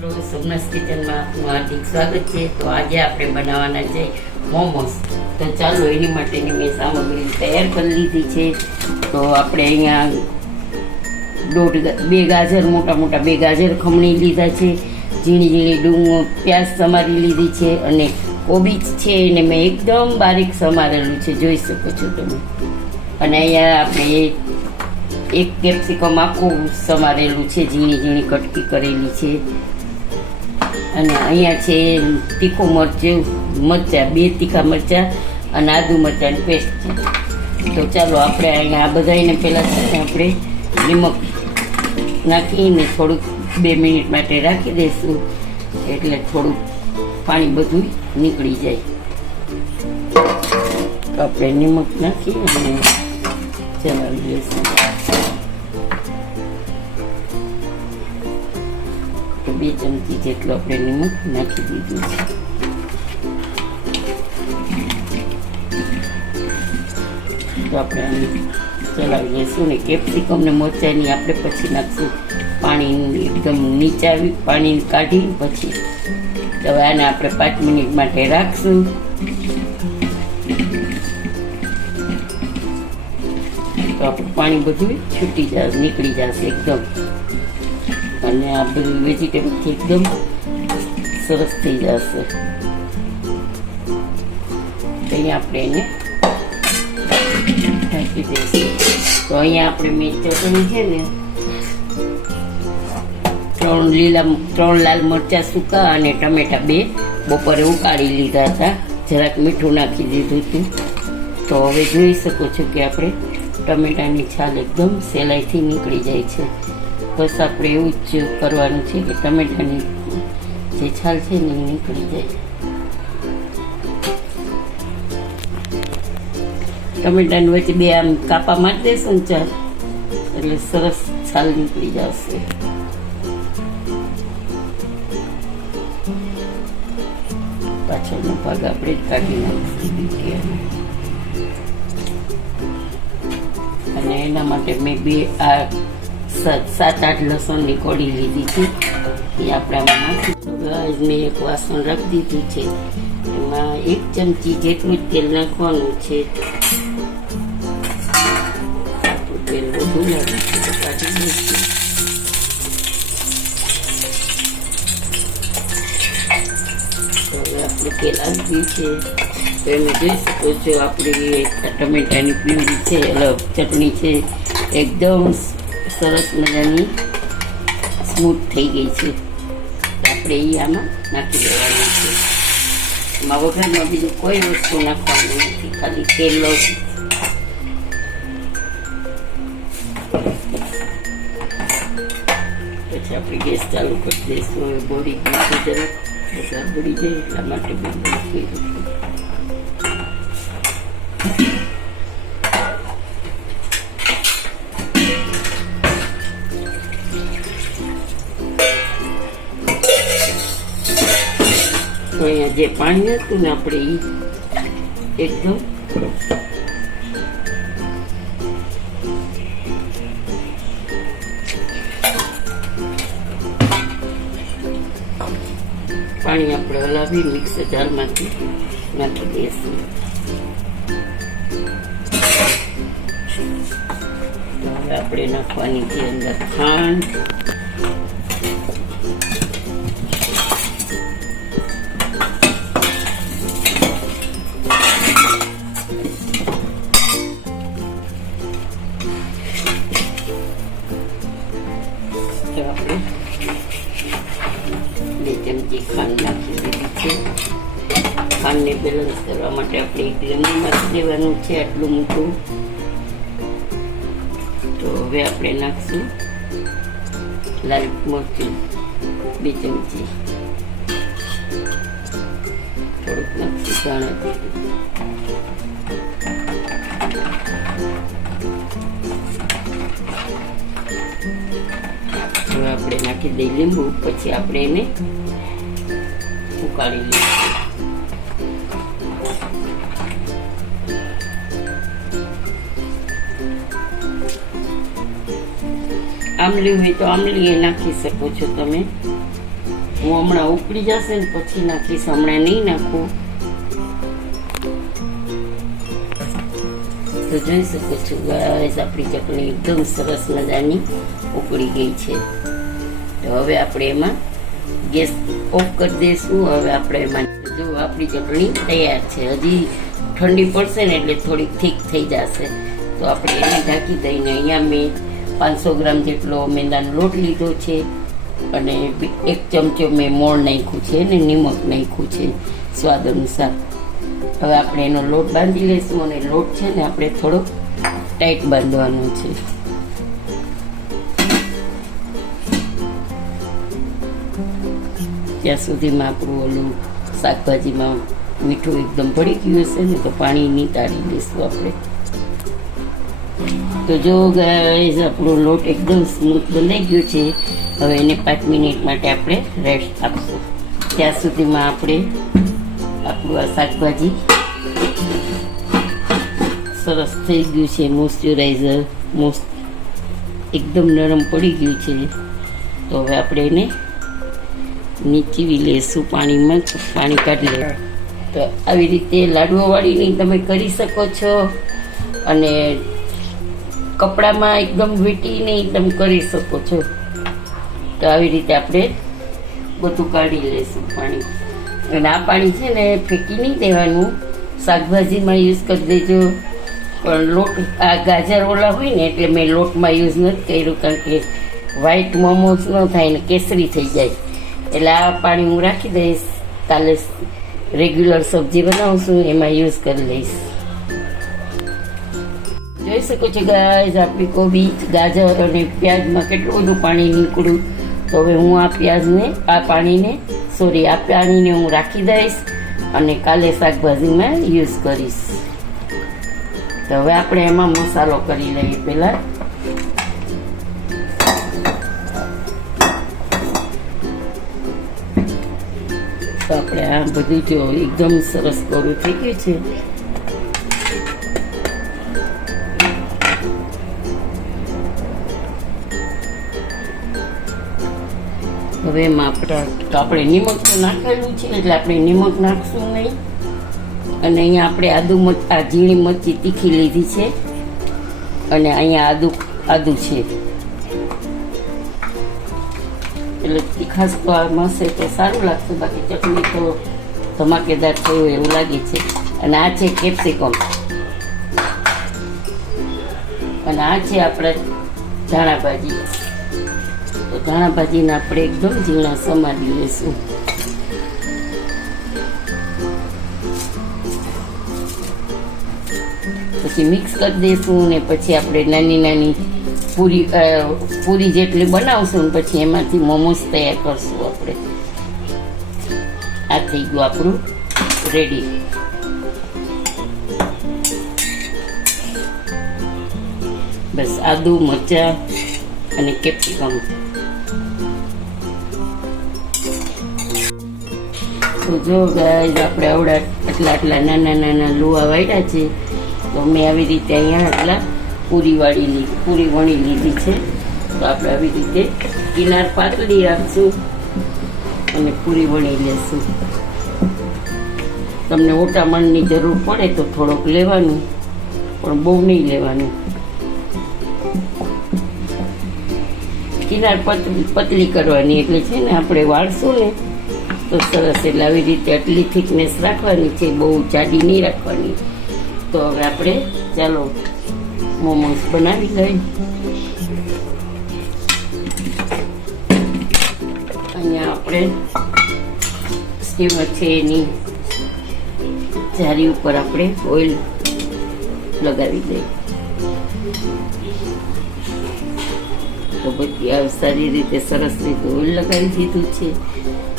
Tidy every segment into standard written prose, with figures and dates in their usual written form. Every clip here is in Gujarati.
હેલો, સોમનાથ કિચનમાં આપનું હાર્દિક સ્વાગત છે। તો આજે આપણે બનાવવાના છે મોમોસ। તો ચાલો એની માટેની મેં સામગ્રી તૈયાર કરી લીધી છે। તો આપણે અહીંયા બે ગાજર મોટા બે ગાજર ખમણી લીધા છે, ઝીણી ઝીણી પ્યાજ સમારી લીધી છે, અને કોબીજ છે એને મેં એકદમ બારીક સમારેલું છે, જોઈ શકો છો તમે। અને અહીંયા આપણે એક કેપ્સિકમ આખું સમારેલું છે, ઝીણી ઝીણી કટકી કરેલી છે। અને અહીંયા છે તીખું મરચાં, બે તીખા મરચાં અને આદુ મરચાંની પેસ્ટ છે। તો ચાલો આપણે અહીંયા આ બધાને પહેલાં છે ને આપણે નિમક નાખીને થોડુંક 2 મિનિટ માટે રાખી દઈશું, એટલે થોડુંક પાણી બધું નીકળી જાય। તો આપણે નિમક નાખી અને ચલાવી દઈશું। 2 ચમચી જેટલું આપણે નિમક નાખી દીધું છે। તો આપણે આને ચલાવી લઈશું ને કેપ્સિકમ ને મરચાંની આપણે પછી નાખશું પાણી એકદમ નીચાવી, પાણી કાઢી પછી તો આને આપણે 5 મિનિટ માટે રાખશું। તો આપણું પાણી બધું છૂટી જશે, નીકળી જશે એકદમ, અને આ બધું વેજીટેબલથી એકદમ સરસ થઈ જશે। અહીંયા આપણે એને ઢાંકી દઈશું। તો અહીંયા આપણે મેં ચટણી છે ને 3 લાલ મરચાં સૂકા અને ટમેટા 2 બપોરે ઉકાળી લીધા હતા, જરાક મીઠું નાખી દીધું હતું। તો હવે જોઈ શકો છો કે આપણે ટમેટાની છાલ એકદમ સહેલાઈથી નીકળી જાય છે। બસ આપણે એવું જ કરવાનું છે કે ટમેટાની જે છાલ છે ને એ નીકળી જાય। ટમેટાની વચ્ચે 2 આમ કાપા મારી દેશો ને ચાલ, એટલે સરસ છાલ નીકળી જશે। પાછળનો ભાગ આપણે કાઢી નાખીશું, અને એના માટે મેં 7-8 લસણની કોળી લીધી છે, એ આપણે આમાં નાખીશું। મેં એક વાસણ રાખી દીધું છે, એમાં 1 ચમચી જેટલું જ તેલ નાખવાનું છે। તેલ વધુ નાખીશું તો કાઢી દઈશું। હવે આપણે તેલ આવી ગયું છે, તો એમાં જોઈ શકો છો આપણી ટમેટાની પ્યુરી છે, ચટણી છે, એકદમ સરસ મજાની સ્મૂથ થઈ ગઈ છે। આપણે એ આમાં નાખી દેવાનું છે। એમાં વઘારમાં બીજું કોઈ વસ્તુ નાખવાનું નથી, ખાલી તેલ જ। પછી આપણે ગેસ ચાલુ કરી દઈશું। હવે બોળી ગયું છે જરાક, બધા બળી જાય એટલા માટે બંધ કરી દઈશું। અહીંયા જે પાણી હતું ને આપણે એ એકદમ પાણી આપણે હલાવી મિક્સર જારમાંથી નાખી દઈશું। તો હવે આપણે નાખવાની છે અંદર ખાંડ, આપણે 2 ચમચી ખાંડ નાખી દીધી છે। ખાંડને બેલેન્સ કરવા માટે આપણે 1 લીંબુ નાખી દેવાનું છે, આટલું મોટું। તો હવે આપણે નાખશું લાલ મરચું 2 ચમચી, થોડુંક નાખશું ધાણા, હવે આપણે નાખી દઈએ લીંબુ, પછી આપણે એને ઉકાળી લઈશું। આમલી હોય તો આમલી નાખી શકો છો તમે। હું હમણાં ઉકળી જશે ને પછી નાખીશ, હમણાં નહીં નાખું. તો જોઈ શકો છો ગાઈસ, આપણી ચટણી એકદમ સરસ મજાની ઉકળી ગઈ છે. તો હવે આપણે એમાં ગેસ ઓફ કરી દઈશું. હવે આપણે એમાં જો આપણી ચટણી તૈયાર છે. હજી ઠંડી પડશે ને એટલે થોડીક થીક થઈ જશે. તો આપણે એને ઢાંકી દઈને અહીંયા મેં 500 ગ્રામ જેટલો મેંદાનો લોટ લીધો છે અને 1 ચમચો મેં મોણ નાખ્યું છે અને નિમક નાખ્યું છે સ્વાદ અનુસાર. હવે આપણે એનો લોટ બાંધી લઈશું અને લોટ છે ને આપણે થોડો ટાઈટ બાંધવાનો છે. ત્યાં સુધીમાં આપણું ઓલું શાકભાજીમાં મીઠું એકદમ ભળી ગયું હશે ને તો પાણી નીતાળી દઈશું આપણે. તો જો ગાઈસ, આપણો લોટ એકદમ સ્મૂથ બની ગયો છે. હવે એને 5 મિનિટ માટે આપણે રેસ્ટ આપશું. ત્યાં સુધીમાં આપણે આપણું આ શાકભાજી સરસ થઈ ગયું છે. મોઇશ્ચરાઇઝર એકદમ નરમ પડી ગયું છે. તો હવે આપણે એને નીચીવી લઈશું પાણીમાં. પાણી કાઢી લે. તો આવી રીતે લાડુઓ વાળીને તમે કરી શકો છો અને કપડામાં એકદમ વીંટીને તમે કરી શકો છો. તો આવી રીતે આપણે બધું કાઢી લઈશું પાણી. અને આ પાણી છે ને ફેંકી નહીં દેવાનું, શાકભાજીમાં યુઝ કરી દેજો. પણ લોટ આ ગાજર ઓલા હોય ને એટલે મેં લોટમાં યુઝ નથી કર્યું, કારણ કે વ્હાઈટ મોમોસ ન થાય ને કેસરી થઈ જાય. એટલે આ પાણી હું રાખી દઈશ, કાલે રેગ્યુલર સબ્જી બનાવશું એમાં યુઝ કરી લઈશ. જોઈ શકો છો ગાઈસ, આપણી કોબી, ગાજર અને પ્યાજમાં કેટલું બધું પાણી નીકળ્યું. તો હવે હું આ પાણીને હું રાખી દઈશ અને કાલે શાકભાજીમાં યુઝ કરીશ. તો હવે આપણે એમાં મસાલો કરી લઈએ. પહેલાં તો આપણે આ બધું જો એકદમ સરસ કોરું થઈ ગયું છે. હવે એમાં આપણે નિમક તો નાખેલું છે એટલે આપણે નિમક નાખશું નહીં. અને અહીંયા આપણે આ ઝીણી મરચી તીખી લીધી છે અને અહીંયા આદુ છે. એટલે તીખાશ તો આમાં હશે તો સારું લાગશે, બાકી ચટણી તો ધમાકેદાર થયું એવું લાગે છે. અને આ છે કેપ્સિકમ અને આ છે આપણે ધાણા ભાજી. તો ધાણા ભાજીને આપણે એકદમ ઝીણા સમારી લઈશું. પછી મિક્સ કરી દઈશું ને પછી આપણે નાની નાની પૂરી જેટલી બનાવશું ને પછી એમાંથી મોમોસ તૈયાર કરશું આપણે. આ થઈ ગયું આપણું રેડી. બસ આદુ, મરચાં અને કેપ્સિકમ. તો જો ગાઈસ, આપણે આટલા નાના લુવા વાળ્યા છે. તો મેં આવી રીતે અહીંયા આટલા પૂરી વણી લીધી છે. તો આપણે આવી રીતે કિનાર પાતળી રાખશું અને પૂરી વણી લેશું. તમને ઓટા મણની જરૂર પડે તો થોડોક લેવાનું, પણ બહુ નહીં લેવાનું. કિનાર પતલી કરવાની એટલે છે ને આપણે વાળશું ને તો સરસ. એટલે આવી રીતે આટલી થિકનેસ રાખવાની છે, બહુ જાડી નહીં રાખવાની. તો હવે આપણે ચાલો મોમોસ બનાવી લઈએ. અહીંયા આપણે સ્ટીમર છે એની જારી ઉપર આપણે ઓઇલ લગાવી દઈએ. તો બધી આ સારી રીતે સરસ રીતે ઓઇલ લગાવી દીધું છે.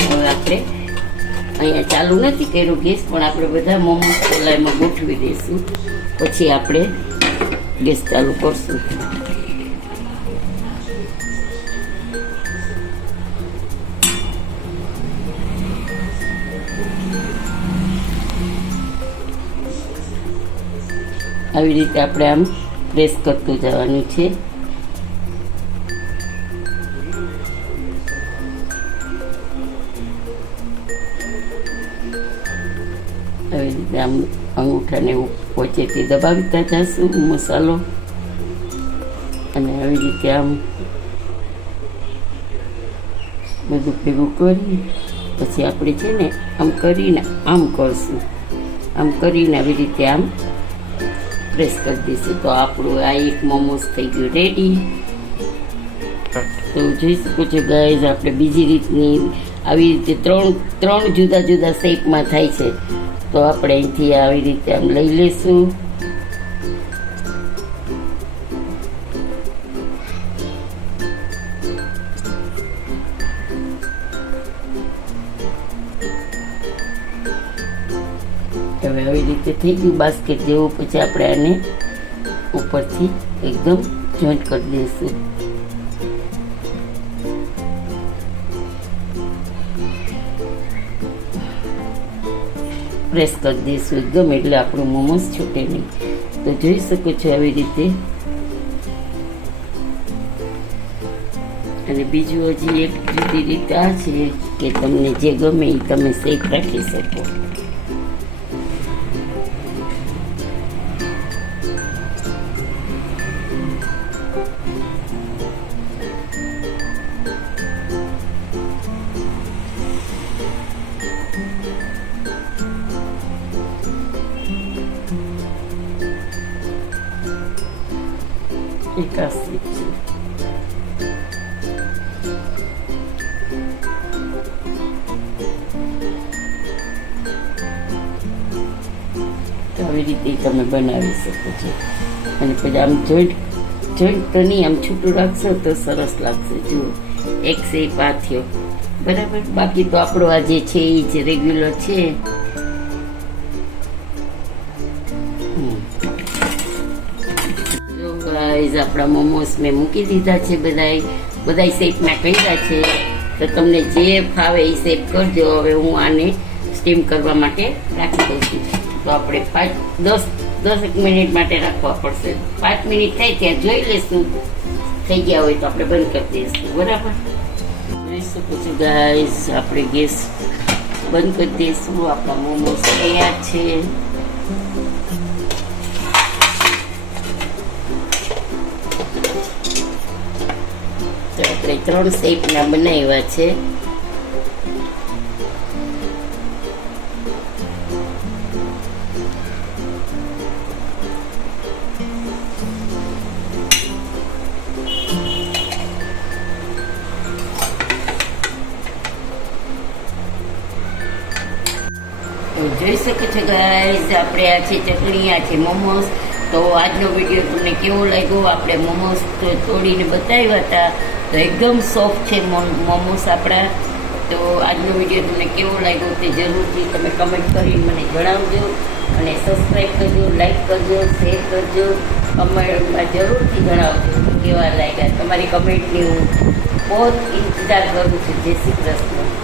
હવે આપણે અહીંયા ચાલુ નથી કર્યું ગેસ, પણ આપણે બધા મોમોસ પહેલાં એમાં ગોઠવી દઈશું, પછી આપણે ગેસ ચાલુ કરશું. આવી રીતે આપણે આમ પ્રેસ કરતું જવાનું છે. આવી રીતે આમ અંગૂઠાને વચ્ચેથી દબાવતા જશું મસાલો, અને આવી રીતે આમ બધું ભેગું કરી પછી આપણે છે ને આમ કરીને આમ કરશું, આમ કરીને આવી રીતે આમ પ્રેસ કરી દઈશું. તો આપણું આ એક મોમોસ થઈ ગયું રેડી. તો જોઈ શકો છો ગાઈઝ, આપણે બીજી રીતની આવી રીતે ત્રણ જુદા જુદા શેપમાં થાય છે. તો આપણે અહીંથી આવી રીતે આમ લઈ લઈશું. હવે આવી રીતે થઈ ગયું બાસ્કેટ જેવું. પછી આપણે આને ઉપરથી એકદમ જોઈન્ટ કરી દઈશું. પ્રેસ કરી દઈશું એકદમ, એટલે આપણું મોમોસ છૂટે નહીં. તો જોઈ શકો છો આવી રીતે. અને બીજું હજી એક જુદી રીત આ છે કે તમને જે ગમે એ તમે શેપ રાખી શકો. એક આ શેપ છે. આવી રીતે તમે બનાવી શકો છો. અને પછી આમ જોઈન્ટ તો નહીં, આમ છૂટું રાખશો તો સરસ લાગશે. જુઓ એક શેપ આ થયો બરાબર. બાકી તો આપણો આ જે છે એ જ રેગ્યુલર છે. જો ગાઈઝ, આપણા મોમોસ મેં મૂકી દીધા છે. બધાય શેપમાં કર્યા છે. તો તમને જે ફાવે એ શેપ કરજો. હવે હું આને સ્ટીમ કરવા માટે રાખી દઉં છું. તો આપણે 10 મિનિટ માટે રાખવા પડશે. 5 મિનિટ થાય ત્યાં જોઈ લઈશું. થઈ ગયા હોય તો આપણે બંધ કરી દઈશું. બરાબર, જોઈ શકો છો ગાઈઝ. આપણે ગેસ બંધ કરી દઈશું. આપણા મોમોસ તૈયાર છે. તો આપણે 3 શેપના બનાવ્યા છે. જોઈ શકો છો ગાઈઝ, આપણે આ છે ચટણી, આ છે મોમોસ. તો આજનો વિડીયો તમને કેવો લાગ્યો? આપણે મોમોસ તો તોડીને બતાવ્યા હતા. તો એકદમ સોફ્ટ છે મોમોસ આપણા. તો આજનો વિડીયો તમને કેવો લાગ્યો તે જરૂરથી તમે કમેન્ટ કરીને મને જણાવજો. અને સબસ્ક્રાઈબ કરજો, લાઈક કરજો, શેર કરજો. કમેન્ટમાં જરૂરથી જણાવજો કેવા લાગ્યા. તમારી કમેન્ટની હું બહુ ઇંતજાર કરું છું. જય શ્રી કૃષ્ણ.